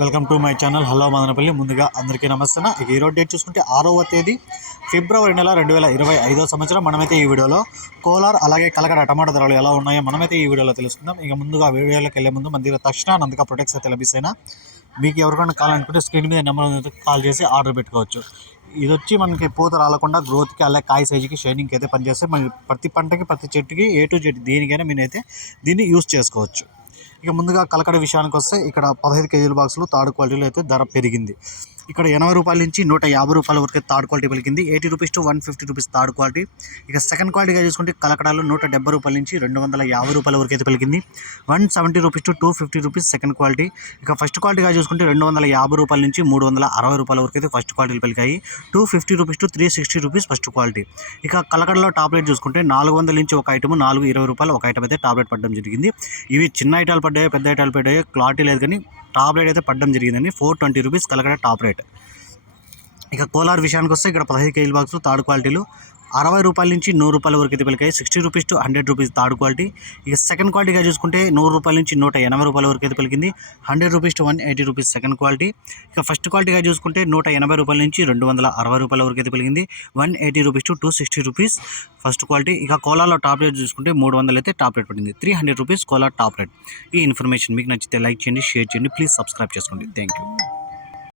Welcome to my channel. Hello Madanapalle. ముందుగా అందరికీ నమస్తే ఇక ఈరోజు డేట్ చూసుకుంటే ఆరవ తేదీ ఫిబ్రవరి నెల రెండు వేల ఇరవై ఐదో సంవత్సరం. మనమైతే ఈ వీడియోలో కోలార్ అలాగే కలకడ టమాటా ధరలు ఎలా ఉన్నాయో మనమైతే ఈ వీడియోలో తెలుసుకుందాం. ఇక ముందుగా వీడియోలోకి వెళ్ళే ముందు మన దగ్గర తక్షణ నందుక ప్రొడక్ట్స్ అయితే లభిస్తాయినా. మీకు ఎవరికైనా కావాలనుకుంటే స్క్రీన్ మీద నెంబర్ కాల్ చేసి ఆర్డర్ పెట్టుకోవచ్చు. ఇది వచ్చి మనకి పూత రాలకుండా గ్రోత్కి అలాగే కాయ సైజుకి షైనింగ్కి అయితే పనిచేస్తే మన ప్రతి పంటకి ప్రతి చెట్టుకి ఏ టు జెడ్ దేనికైనా మీరైతే దీన్ని యూస్ చేసుకోవచ్చు. ఇక ముందుగా కలకడ విషయానికి వస్తే ఇక్కడ పదహైదు కేజీల బాక్సులు థర్డ్ క్వాలిటీలో అయితే ధర పెరిగింది. ఇక్కడ ఎనభై రూపాయల నుంచి నూట యాభై రూపాయల వరకు థర్డ్ క్వాలిటీ పలికింది. Eighty rupees to one fifty rupees third quality. ఇక సెకండ్ క్వాలిటీగా చూసుకుంటే కలకడాలు నూట డెబ్బై రూపాయల నుంచి రెండు వందల యాభై రూపాయల వరకు అయితే పలికింది. One seventy rupees to two fifty rupees second quality. ఇక ఫస్ట్ క్వాలిటీగా చూసుకుంటే రెండు వందల యాభై రూపాయల నుంచి మూడు వందల అరవై రూపాయల వరకు అయితే ఫస్ట్ క్వాలిటీలు పలికాయి. Two fifty rupees to three sixty rupees first quality. ఇక కలకడలో టాబ్లెట్ చూసుకుంటే నాలుగు వందల నుంచి ఒక ఐటమ్ నాలుగు ఇరవై రూపాయలు ఒక ఐటమ్ అయితే టాబ్లెట్ పడడం జరిగింది. ఇవి చిన్న ఐటాలు పడ్డాయి పెద్ద ఐటాలు పడ్డాయి క్లారిటీ లేదు కానీ టాప్ రేట్ అయితే పడడం జరిగిందండి. Four twenty rupees Kalakada top rate. ఇక కోలార్ విషయానికి వస్తే ఇక్కడ పదహైదు కేజీల బాక్సులు థర్డ్ క్వాలిటీలు అరవై రూపాయల నుంచి నూరు రూపాయల వరకు అయితే పలికాయి sixty rupees to hundred rupees third quality. ఇక సెకండ్ క్వాలిటీగా చూసుకుంటే నూరు రూపాయల నుంచి నూట ఎనభై రూపాయల వరకు అయితే పలికింది hundred rupees to one eighty rupees second quality. ఇక ఫస్ట్ క్వాలిటీగా చూసుకుంటే నూట ఎనభై రూపాయల నుంచి రెండు వందల అరవై రూపాయల వరకు అయితే పలికింది one eighty rupees to two sixty rupees first quality. ఇక కోలాలో టాప్ రేట్ చూసుకుంటే మూడు వందలు అయితే టాప్ రేట్ పడింది. Three hundred rupees Kola top rate. ఈ ఇన్ఫర్మేషన్ మీకు నచ్చితే లైక్ చేయండి షేర్ చేయండి ప్లీజ్ సబ్స్క్రైబ్ చేసుకోండి. Thank you.